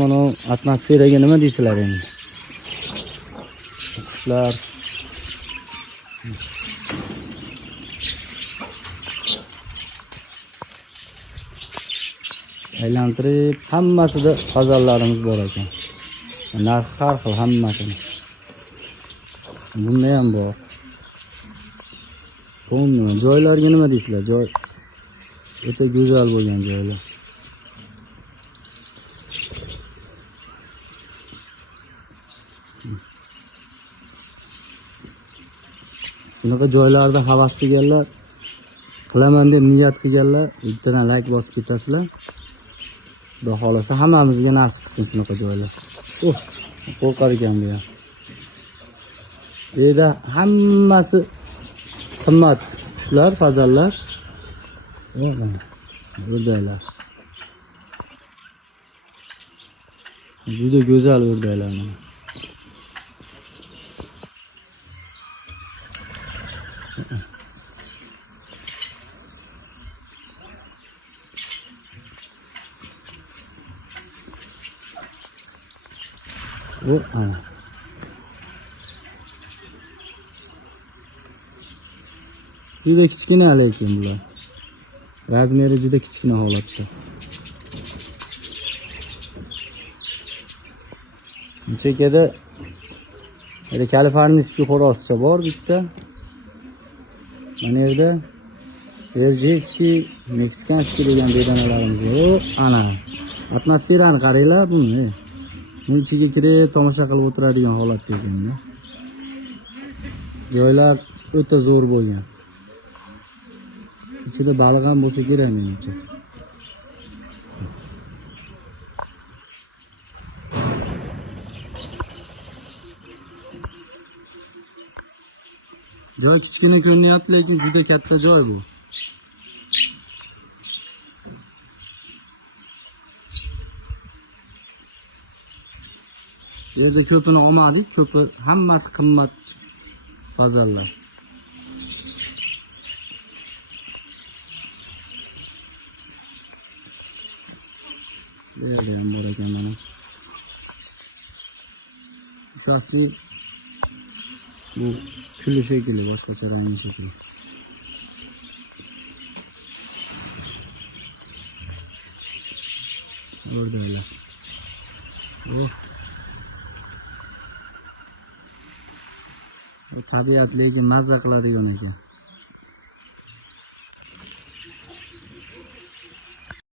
Mana atmosferaga nima deysizlar endi? Qushlar aylantirib, hammasida fazallarimiz bor ekan. Narxi har xil hammasini. Bunda ham bor. Qo'ying, joylarga nima deysizlar? Joy o'ta go'zal bo'lgan joylar. Shunaqa joylarda havas qilganlar, qilaman deb niyat qilganlar, bittadan like bosib ketasizlar. Xudo xolasa hammamizga nasib qilsin shunaqa joylar. Qo'rqar ekan bu ham. Bu yerda hammasi qimmat qushlar, fazallar. O'rdaklar. Juda go'zal o'rdaklar mana. Juda kichkina lekin bular. Razmeri juda kichkina holatda. Chekada kaliforniyskiy xo'rozcha bor bitta. Mana yerda Belgiyskiy, Meksikanskiy degan bedanalarimiz bor. Ana atmosferani qaranglar buni. Buni ichiga kirib tomosha qilib o'tiradigan holatda ekanda. Joylar o'ta zo'r bo'lgan. Ichida baliq ham bo'lsa kerak menimcha. Joy kichkina ko'rinyapti, lekin juda katta joy bu. Yerda ko'pini olmadik, ko'pi hammasi qimmat fazallar. Yerda ham bor ekan mana. Asosiy bu kulli shekilli, boshqacha rangli shekilli. O'rdaklar. Bu tabiat lekin mazza qiladigan ekan.